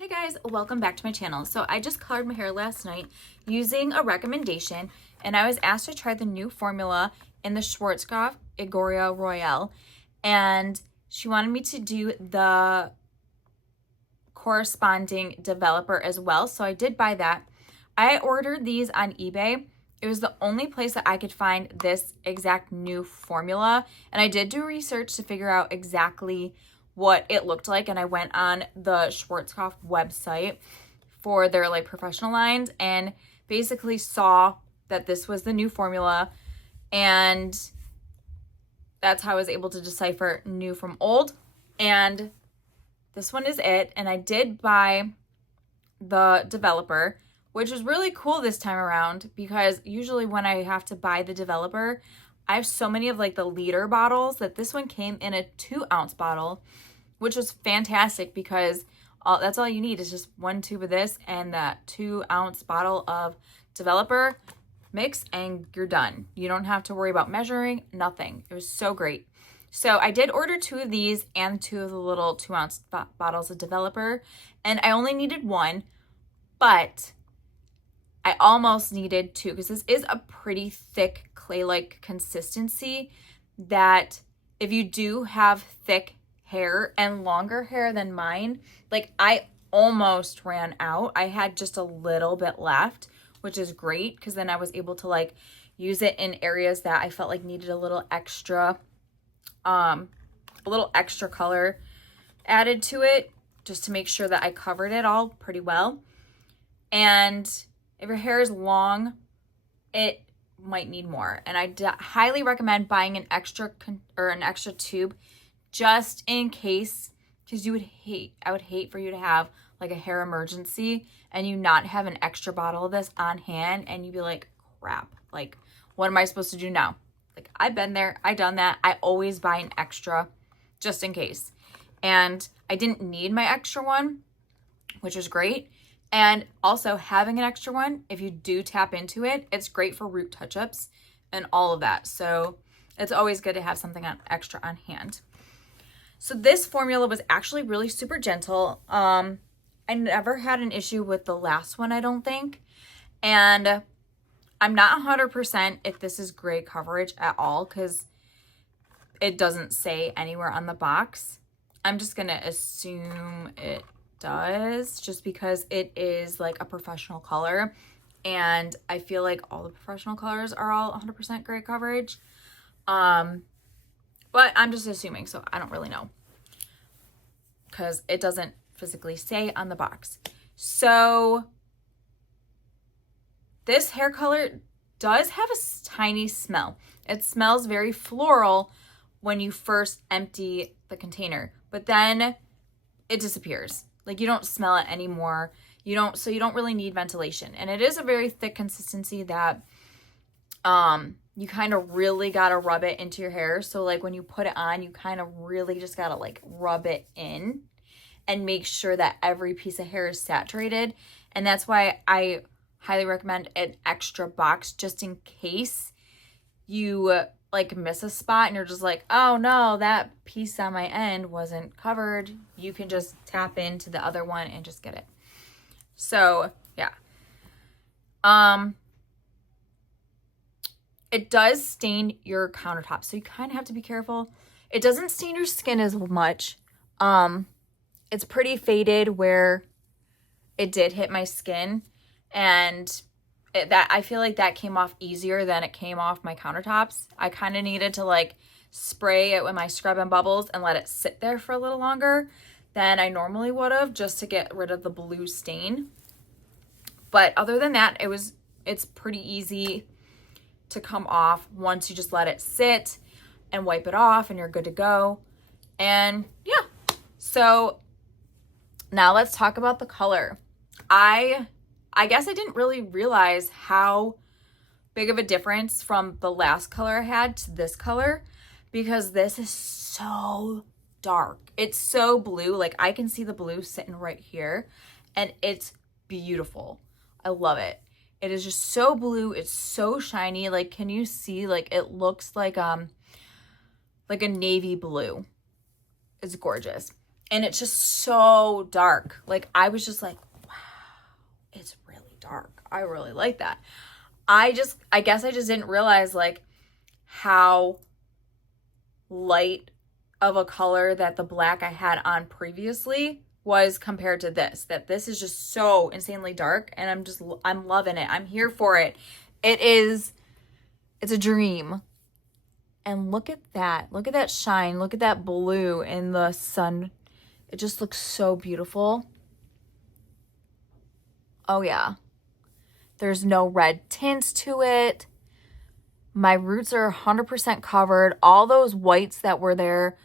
Hey guys, welcome back to my channel. So I just colored my hair last night using a recommendation, and I was asked to try the new formula in the Schwarzkopf Igoria Royale, and she wanted me to do the corresponding developer as well. So I did buy that. I ordered these on eBay. It was the only place that I could find this exact new formula, and I did do research to figure out exactly what it looked like, and I went on the Schwarzkopf website for their like professional lines and basically saw that this was the new formula, and that's how I was able to decipher new from old. And this one is it. And I did buy the developer, which is really cool this time around, because usually when I have to buy the developer, I have so many of like the liter bottles that this one came in a 2-ounce bottle, which was fantastic because that's all you need is just 1 tube of this and that 2-ounce bottle of developer mix, and you're done. You don't have to worry about measuring, nothing. It was so great. So I did order 2 of these and 2 of the little 2-ounce bottles of developer, and I only needed 1, but I almost needed 2 because this is a pretty thick clay-like consistency that if you do have thick hair and longer hair than mine, like I almost ran out. I had just a little bit left, which is great because then I was able to like use it in areas that I felt like needed a little extra color added to it, just to make sure that I covered it all pretty well. And if your hair is long, it might need more, and I highly recommend buying an extra tube just in case, because I would hate for you to have like a hair emergency and you not have an extra bottle of this on hand and you'd be like, crap, like what am I supposed to do now? Like I've been there, I've done that. I always buy an extra just in case. And I didn't need my extra one, which was great. And also having an extra one, if you do tap into it, it's great for root touch-ups and all of that. So it's always good to have something extra on hand. So this formula was actually really super gentle. I never had an issue with the last one, I don't think. And I'm not 100% if this is gray coverage at all because it doesn't say anywhere on the box. I'm just going to assume it does just because it is like a professional color. And I feel like all the professional colors are all 100% gray coverage. But I'm just assuming, so I don't really know because it doesn't physically say on the box. So this hair color does have a tiny smell. It smells very floral when you first empty the container, but then it disappears. Like you don't smell it anymore. So you don't really need ventilation. And it is a very thick consistency that you kind of really got to rub it into your hair. So like when you put it on, you kind of really just got to like rub it in and make sure that every piece of hair is saturated. And that's why I highly recommend an extra box just in case you like miss a spot and you're just like, oh no, that piece on my end wasn't covered. You can just tap into the other one and just get it. So yeah. It does stain your countertop, so you kind of have to be careful. It doesn't stain your skin as much. It's pretty faded where it did hit my skin, and I feel like that came off easier than it came off my countertops. I kind of needed to like spray it with my scrub and bubbles and let it sit there for a little longer than I normally would have, just to get rid of the blue stain. But other than that, it's pretty easy to come off once you just let it sit and wipe it off and you're good to go. And yeah, so now let's talk about the color. I guess I didn't really realize how big of a difference from the last color I had to this color, because this is so dark. It's so blue. Like I can see the blue sitting right here and it's beautiful. I love it. It is just so blue. It's so shiny. Like, can you see? Like, it looks like a navy blue. It's gorgeous. And it's just so dark. Like, I was just like, wow, it's really dark. I really like that. I guess I just didn't realize like how light of a color that the black I had on previously was compared to this. That this is just so insanely dark, and I'm loving it. I'm here for it. It's a dream. And look at that. Look at that shine. Look at that blue in the sun. It just looks so beautiful. Oh yeah. There's no red tints to it. My roots are 100% covered. All those whites that were there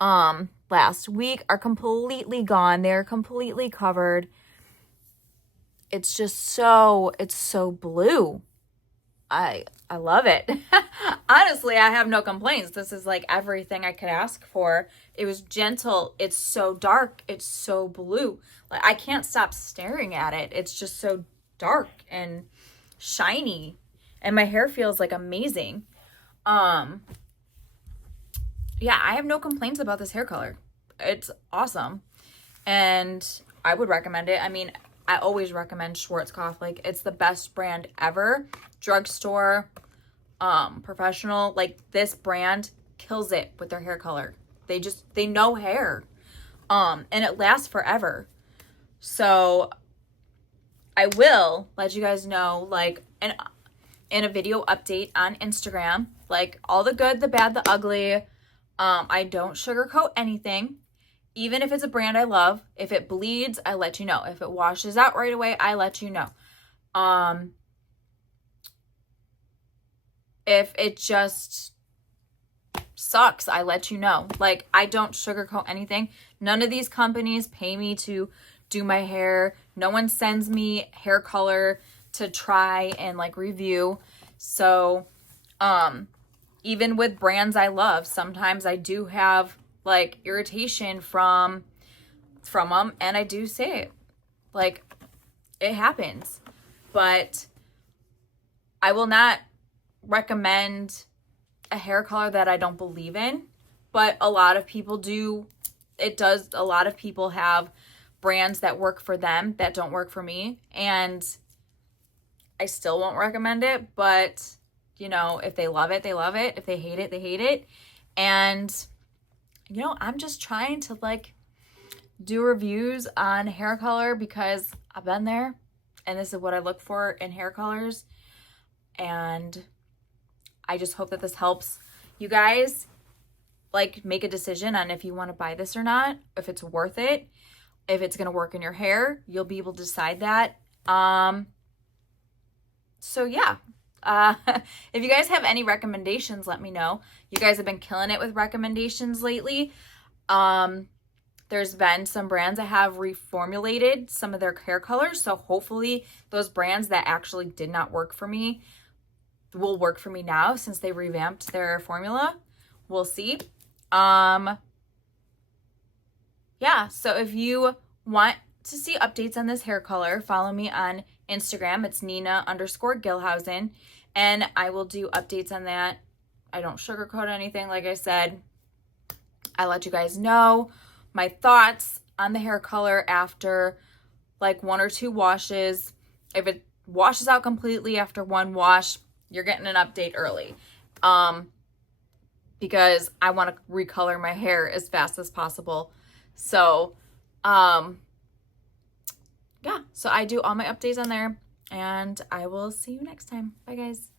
last week are completely gone. They're completely covered. It's so blue. I love it. Honestly, I have no complaints. This is like everything I could ask for. It was gentle. It's so dark. It's so blue. Like, I can't stop staring at it. It's just so dark and shiny. And my hair feels like amazing. Yeah, I have no complaints about this hair color. It's awesome. And I would recommend it. I mean, I always recommend Schwarzkopf. Like, it's the best brand ever. Drugstore, professional. Like, this brand kills it with their hair color. They know hair. And it lasts forever. So I will let you guys know, like, in a video update on Instagram, like, all the good, the bad, the ugly. I don't sugarcoat anything. Even if it's a brand I love, if it bleeds, I let you know. If it washes out right away, I let you know. If it just sucks, I let you know. Like, I don't sugarcoat anything. None of these companies pay me to do my hair. No one sends me hair color to try and like review. So, even with brands I love, sometimes I do have like irritation from them, and I do say it. Like, it happens. But I will not recommend a hair color that I don't believe in. But a lot of people do. A lot of people have brands that work for them that don't work for me, and I still won't recommend it. But, you know, if they love it, they love it. If they hate it, they hate it. And, you know, I'm just trying to like do reviews on hair color because I've been there, and this is what I look for in hair colors. And I just hope that this helps you guys like make a decision on if you want to buy this or not, if it's worth it, if it's going to work in your hair. You'll be able to decide that. So yeah. If you guys have any recommendations, let me know. You guys have been killing it with recommendations lately. There's been some brands that have reformulated some of their hair colors. So hopefully those brands that actually did not work for me will work for me now since they revamped their formula. We'll see. Yeah, so if you want to see updates on this hair color, follow me on Instagram. It's Nina_Gilhousen, and I will do updates on that. I don't sugarcoat anything, like I said. I let you guys know my thoughts on the hair color after like 1 or 2 washes. If it washes out completely after 1 wash, you're getting an update early. Because I want to recolor my hair as fast as possible. So, yeah, so I do all my updates on there, and I will see you next time. Bye, guys.